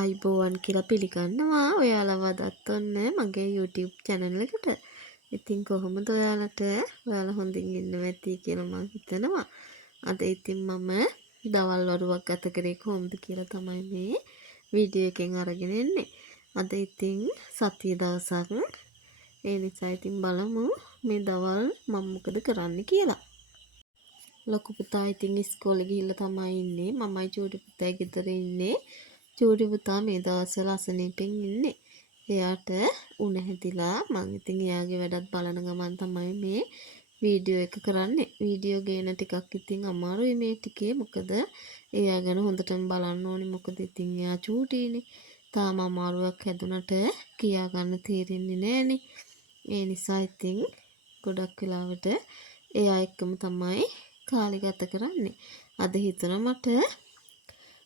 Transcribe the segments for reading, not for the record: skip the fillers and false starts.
ආයිබෝවන් කියලා පිළිගන්නවා. ඔයාලව අදත් ඔන්න මගේ YouTube channel එකට. ඉතින් කොහොමද ඔයාලට? ඔයාලා හොඳින් ඉන්නවා ඇති කියලා මම හිතනවා. අද ඉතින් මම දවල් වරුවක් ගත කරේ කොහොමද කියලා තමයි මේ වීඩියෝ එකෙන් අරගෙන එන්නේ. අද ඉතින් සතිය දවසක්. ඒ නිසා ඉතින් බලමු මේ දවල් මම මොකද කරන්න කියලා. ලොකු පුතා ඉතින් ඉස්කෝලේ ගිහිල්ලා තමයි ඉන්නේ. මමයි චූටි පුතයි ගෙදර ඉන්නේ. චූටි පුතා මේ දවස්වල අසනීපෙන් ඉන්නේ. එයාට උණ හැදිලා මම ඉතින් එයාගේ වැඩත් බලන ගමන් තමයි මේ වීඩියෝ එක කරන්නේ. වීඩියෝ ගේන ටිකක් ඉතින් අමාරුයි මේ ටිකේ. මොකද එයා ගැන හොඳටම බලන්න ඕනේ. මොකද ඉතින් එයා චූටිනේ. තාම අමාරුවක් හැදුනට කියා ගන්න තේරෙන්නේ නැහනේ. ඒ නිසා ඉතින් ගොඩක් වෙලාවට එයා එක්කම තමයි කාලය ගත කරන්නේ. අද හිතුණා මට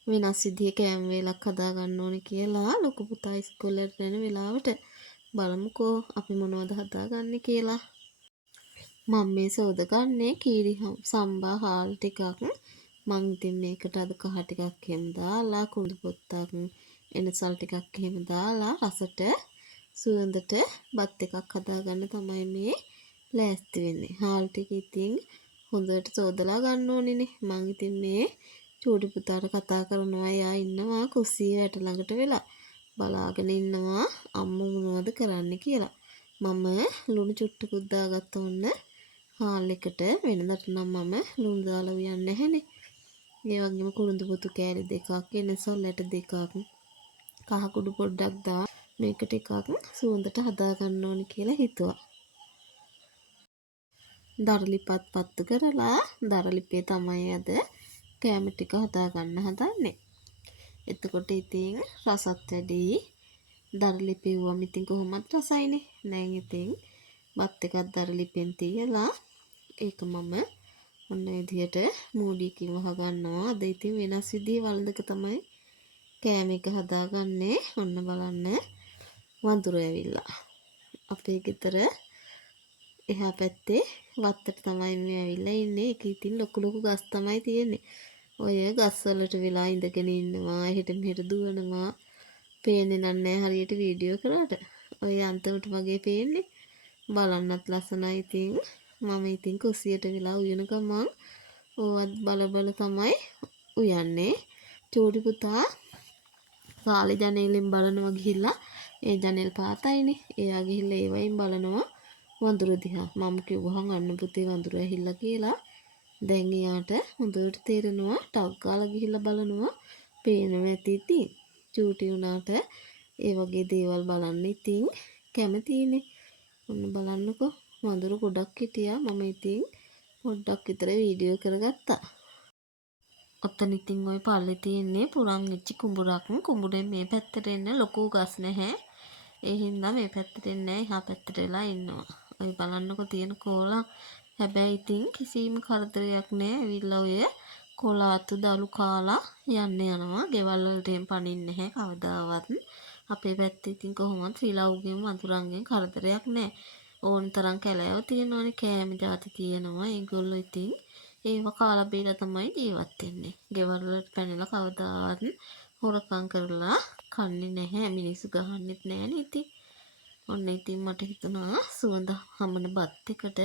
වෙනස් විදිහේ කෑම වේලක් හදා ගන්න ඕනේ කියලා ලොකු පුතා ඉස්කෝලේට යන වෙලාවට බලමුකෝ අපි මොනවද හදාගන්නේ කියලා. මම මේ සෝදාගන්නේ කීරි සම්බා හාල් ටිකක්. මං ඉතින් මේකට අද කහ ටිකක් එහෙම දාලා කුඩු පොත්තක් එනසල් ටිකක් එහෙම දාලා රසට සුවඳට බත් එකක් හදාගන්න තමයි මේ ලෑස්ති වෙන්නේ. හාල් ටික ඉතින් හොඳට සෝදලා ගන්න ඕනේනේ. මං ඉතින් මේ චූටි පුතාට කතා කරනවා. එයා ඉන්නවා කුස්සිය වැට ළඟට වෙලා බලාගෙන ඉන්නවා අම්මා මොනවද කරන්න කියලා. මම ලුණු චුට්ටකුත් දාගත්ත ඔන්න හාල් එකට. වෙනදට නම් මම ලුණු දාලා උයන්නේ නැහනේ. ඒ වගේම කුරුඳු පොතු කෑලි දෙකක්, එනසල් ඇට දෙකක්, කහ කුඩු පොඩ්ඩක් දා මේක ටිකක් සුවඳට හදා ගන්න ඕනේ කියලා හිතුවා. දරලිපත් පත්තු කරලා දරලිපේ තමයි අද කෑම ටික හදා ගන්න හදන්නේ. එතකොට ඉතින් රසත් වැඩි. දරලිපේ වුවම ඉතින් කොහොමත් රසයිනේ. දැන් ඉතින් බත් එකක් දරලිපෙන් තියලා ඒක මම ඔන්න විදියට මූඩියකින් වහගන්නවා. අද ඉතින් වෙනස් විදිහේ වළඳක තමයි කෑම එක හදාගන්නේ. ඔන්න බලන්න වඳුරු ඇවිල්ලා. අපේ ගෙදර එහා පැත්තේ වත්තට තමයි මේ ඇවිල්ලා ඉන්නේ. ඒක ඉතින් ලොකු ලොකු ගස් තමයි තියෙන්නේ. ඔය ගස් වලට වෙලා ඉඳගෙන ඉන්නවා. එහෙට මෙහෙට දුවනවා. පේන්නේ නැහැ හරියට වීඩියෝ කරාට. ඔය අන්තිමට වගේ පේන්නේ. බලන්නත් ලස්සනයි ඉතින්. මම ඉතින් කුස්සියට වෙලා උයන ගමන් ඕවත් බල බල තමයි උයන්නේ. චූටි පුතා කාලේ ජනේලෙන් බලනවා ගිහිල්ලා ඒ ජනේල් පාතයිනේ. එයා ගිහිල්ලා ඒ වයින් බලනවා වඳුරු දිහා. මම කිව්වහම අන්න පුතේ වඳුරු ඇහිල්ලා කියලා. දැන් එයාට හොඳට තේරෙනවා. ටක් ගාලා ගිහිල්ලා බලනවා. පේනවා ඇති ඉතින්. චූටි උනාට ඒ වගේ දේවල් බලන්න ඉතින් කැමතිනේ. ඔන්න බලන්නකෝ වඳුරු ගොඩක් හිටියා. මම ඉතින් පොඩ්ඩක් විතර වීඩියෝ කරගත්තා. ඔතන ඉතින් ওই පල්ලේ තියෙන්නේ පුරන් වෙච්ච කුඹුරක්. කුඹුරෙන් මේ පැත්තට එන්න ලොකු ගස් නැහැ. ඒ හින්දා මේ පැත්තට එන්නේ එහා පැත්තට වෙලා ඉන්නවා. ඔය බලන්නකෝ තියෙන කෝලා. හැබැයි ඉතින් කිසිම කරදරයක් නැහැ. ඇවිල්ලා ඔය කොලාතු දලු කාලා යන්න යනවා. ගෙවල් වලට එම් පනින්නේ නැහැ කවදාවත්. අපේ පැත්තේ ඉතින් කොහොමද ශ්‍රීලව්ගෙන් වඳුරන්ගෙන් කරදරයක් නැහැ. ඕන තරම් කැලෑව තියෙනවනේ. කෑම જાති තියෙනවා. ඒගොල්ලෝ ඉතින් ඒව කාලා බීලා තමයි ජීවත් වෙන්නේ. ගෙවල් වලට පැනලා කවදාවත් හොරකම් කරලා කන්නේ නැහැ. මිනිස්සු ගහන්නෙත් නැහනේ ඉතින්. ඔන්න ඉතින් මට හිතුණා සුවඳ හමන බත් එකට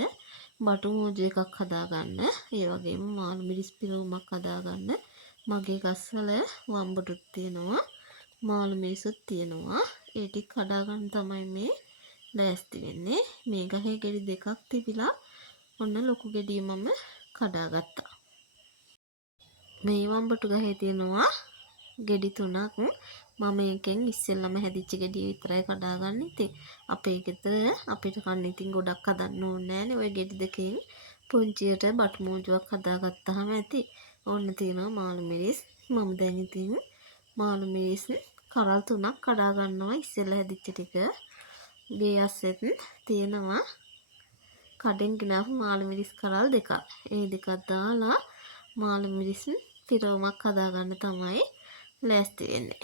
බටු මෝජු එකක් හදාගන්න. ඒ වගේම මාළු මිරිස් පිරවුමක් හදාගන්න. මගේ ගස්වල වම්බටුත් තියෙනවා. මාළු මිරිසුත් තියෙනවා. ඒ ටික හදාගන්න තමයි මේ ලෑස්ති වෙන්නේ. මේ ගහේ ගෙඩි දෙකක් තිබිලා ඔන්න ලොකු ගෙඩිය මම කඩාගත්තා. මේ වම්බටු ගහේ තියෙනවා ගෙඩි 3ක්. මම එකෙන් ඉස්සෙල්ලම හැදිච්ච ගෙඩිය විතරයි කඩාගන්නේ. ඉතින් අපේ ගෙදර අපිට කන්න ඉතින් ගොඩක් හදන්න ඕනේ නැහනේ. ওই ගෙඩි දෙකෙන් පුංචියට බටු මෝජුවක් හදාගත්තාම ඇති. ඕන්න තියෙනවා මාළු මිරිස්. මම දැන් ඉතින් මාළු මිරිස් කරල් 3ක් කඩා ගන්නවා. ඉස්සෙල්ලා හැදිච්ච ටික ගේ අස්සෙත් තියෙනවා කඩෙන් ගෙනාවු මාළු මිරිස් කරල් දෙකක්. ඒ දෙකක් දාලා මාළු මිරිස් පිරවුමක් හදාගන්න තමයි ලෑස්ති වෙන්නේ.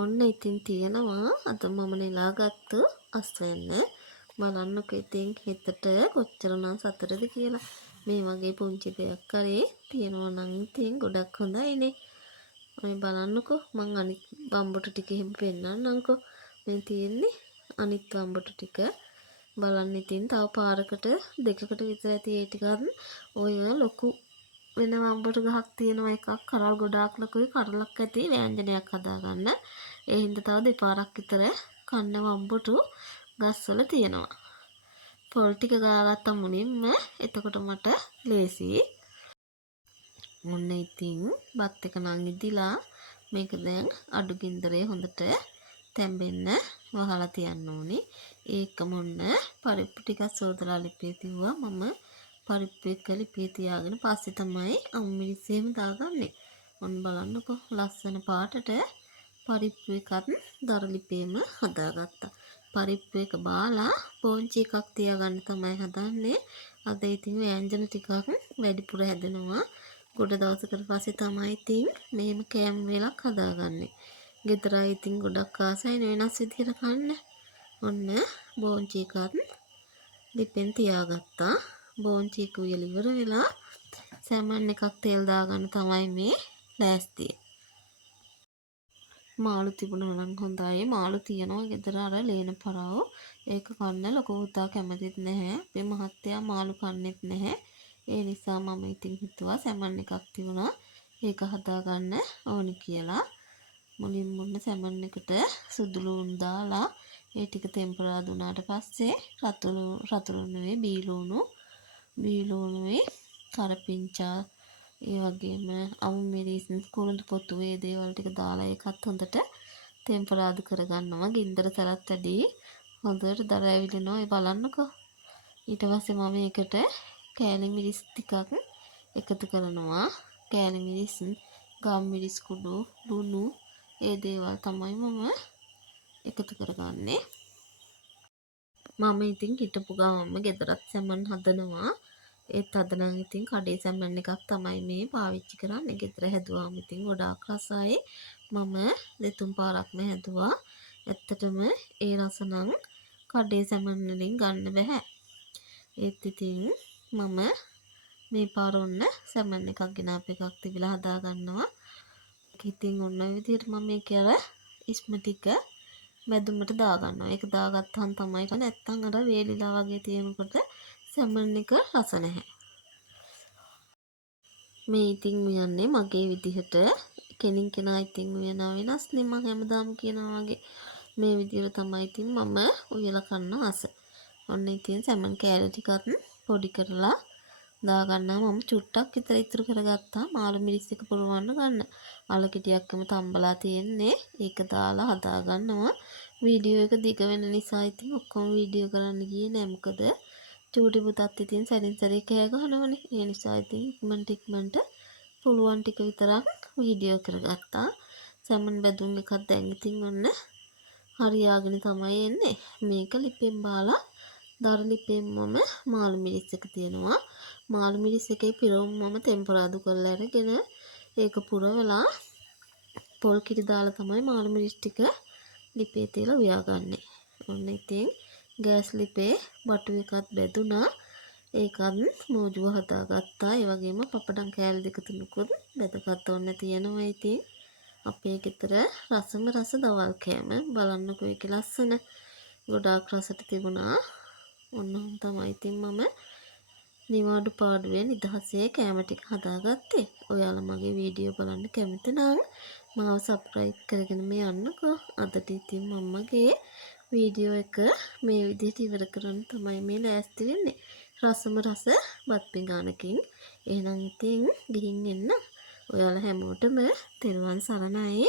ඔන්න ඉතින් තියෙනවා අද මම නෙලාගත්තු අස්වැන්න. බලන්නකෝ ඉතින් හිතට කොච්චරනම් සතුටද කියලා. මේ වගේ පුංචි දෙයක් කරේ තියෙනවා නම් ඉතින් ගොඩක් හොඳයිනේ. ඔය බලන්නකෝ මං අනිත් වම්බොට ටික එහෙම පෙන්නන්නම්කෝ. මේ තියෙන්නේ අනිත් වම්බොට ටික. බලන්න ඉතින් තව පාරකට දෙකකට විතර ඇති ඒ ටිකත් ඔය ලොකු වෙන වම්බොට ගහක් තියෙනවා එකක් කරල් ගොඩාක් ලොකුයි කරලක් ඇති ව්‍යංජනයක් හදාගන්න. ඒ හින්දා තව දෙපාරක් විතර කන්න වම්බොටු ගස්වල තියෙනවා. පොල් ටික ගාගත්තා මුලින්ම එතකොට මට ලේසි. ඔන්න ඉතින් බත් එක නම් ඉදිලා මේක දැන් අඩු ගින්දරේ හොඳට තැම්බෙන්න වහලා තියන්න ඕනි. ඒකම ඔන්න පරිප්පු ටිකක් සෝදලා ලිපේ තියුවා. මම පරිප්පු එක ලිපේ තියාගෙන පස්සේ තමයි අම්මිරිස් එහෙම දාගන්නේ. ඔන්න බලන්නකෝ ලස්සන පාටට පරිප්පු එකත් දර ලිපේම හදාගත්තා. පරිප්පු එක බාලා පෝංචි එකක් තියාගන්න තමයි හදන්නේ. අද ඉතින් ව්‍යංජන ටිකක් වැඩිපුර හැදෙනවා. ගොඩ දවසකට පස්සේ තමයි ඉතින් මෙහෙම කෑම වේලක් හදාගන්නේ. ගෙදර අය ඉතින් ගොඩක් ආසයි වෙනස් විදිහට කන්න. ඔන්න බෝංචි එකත් ලිපෙන් තියාගත්තා. බෝංචි එක උයලා ඉවර වෙලා සැමන් එකක් තෙල් දාගන්න තමයි මේ ලෑස්තිය. මාළු තිබුණා නම් හොඳයි. මාළු තියනවා ගෙදර අර ලේන පරාව. ඒක කන්න ලොකු පුතා කැමතිත් නැහැ. අපේ මහත්තයා මාළු කන්නෙත් නැහැ. ඒ නිසා මම ඉතින් හිතුවා සැමන් එකක් තිබුණා. ඒක හදාගන්න ඕනි කියලා. මුලින්ම මුන්න සැමන් එකට සුදු ලුණු දාලා ඒ ටික තෙම්පරා දුනාට පස්සේ රතු ලුණුවේ බීලුණුවේ කරපිංචා ඒ වගේම අමු මිරිස් කුරුඳු පොතු ඒ දේවල් ටික දාලා ඒකත් හොඳට තෙම්පරාදු කරගන්නවා. ගින්දර තරත් වැඩි හොඳට දර ඇවිලෙනවා. ඒ බලන්නකෝ. ඊට පස්සේ මම ඒකට කෑලි මිරිස් ටිකක් එකතු කරනවා. කෑලි මිරිස්, ගම් මිරිස් කුඩු, ලුණු ඒ දේවල් තමයි මම එකතු කරගන්නේ. මම ඉතින් හිටපු ගමන්ම ගෙදරත් සැමන් හදනවා. ඒත් අද නම් ඉතින් කඩේ සැමන් එකක් තමයි මේ පාවිච්චි කරන්නේ. ගෙදර හැදුවාම ඉතින් ගොඩාක් රසයි. මම දෙතුන් පාරක්ම හැදුවා. ඇත්තටම ඒ රස නම් කඩේ සැමන් වලින් ගන්න බෑ. ඒත් ඉතින් මම මේ පාර ඔන්න සැමන් එකක් ගෙනාපු එකක් තිබිලා හදා ගන්නවා. ඉතින් ඔන්න ඔය විදිහට මම මේක අර ඉස්ම ටික මැදුමට දාගන්නවා. ඒක දාගත්තාම තමයි නැත්තම් අර වේලිලා වගේ තියෙනකොට සැමන් එක රස නැහැ. මේ ඉතින් උයන්නේ මගේ විදිහට. කෙනින් කෙනා ඉතින් උයනවා වෙනස්නේ. මම හැමදාම කියනවා වගේ මේ විදිහට තමයි ඉතින් මම උයලා කන්න ආස. ඔන්න ඉතින් සැමන් කෑලි ටිකත් පොඩි කරලා දාගන්නවා. මම චුට්ටක් විතර ඉතුරු කරගත්තා. මාළු මිරිස් එක පුරවන්න ගන්න. අල කිටියක්ම තම්බලා තියෙන්නේ. ඒක දාලා හදා ගන්නවා. වීඩියෝ එක දිග වෙන නිසා ඉතින් ඔක්කොම වීඩියෝ කරන්න ගියේ නෑ. මොකද චූටි පුතත් ඉතින් සැරින් සැරේ කෑ ගහනවනේ. ඒ නිසා ඉතින් ඉක්මනට පුළුවන් ටික විතරක් වීඩියෝ කරගත්තා. සැමන් බැදුම් එකක් දැන් ඉතින් ඔන්න හරියාගෙන තමයි එන්නේ. මේක ලිපෙන් බාලා දර ලිපෙන් මම මාළු මිරිස් එක තියෙනවා. මාළු මිරිස් එකේ පිරවුම් මම තෙම්පරාදු කරලා අරගෙන ඒක පුරවලා පොල් කිරි දාලා තමයි මාළු මිරිස් ටික ලිපේ තියලා උයාගන්නේ. ඔන්න ඉතින් ගෑස් ලිපේ බටු එකත් බැදුනා. ඒකත් මෝජුව හදාගත්තා. ඒ වගේම පපඩම් කෑලි දෙක තුනකුත් බැදගත්ත ඔන්න තියෙනවා. ඉතින් අපේ ගෙදර රසම රස දවල් කෑම බලන්නකෝ ඒකේ ලස්සන ගොඩාක් රසට තිබුණා. ඔන්න තමයි ඉතින් මම නිවාඩු පාඩුවේ නිදහසේ කෑම ටික හදාගත්තේ. ඔයාලා මගේ වීඩියෝ බලන්න කැමති නම් මාව සබ්ස්ක්‍රයිබ් කරගෙන මේ යන්නකෝ. අදට ඉතින් මම්මගේ වීඩියෝ එක මේ විදිහට ඉවර කරන්න තමයි මේ ලෑස්ති වෙන්නේ. රසම රස බත් පිඟානකින්. එහෙනම් ඉතින් ගිහින් එන්න. ඔයාලා හැමෝටම තෙරුවන් සරණයි.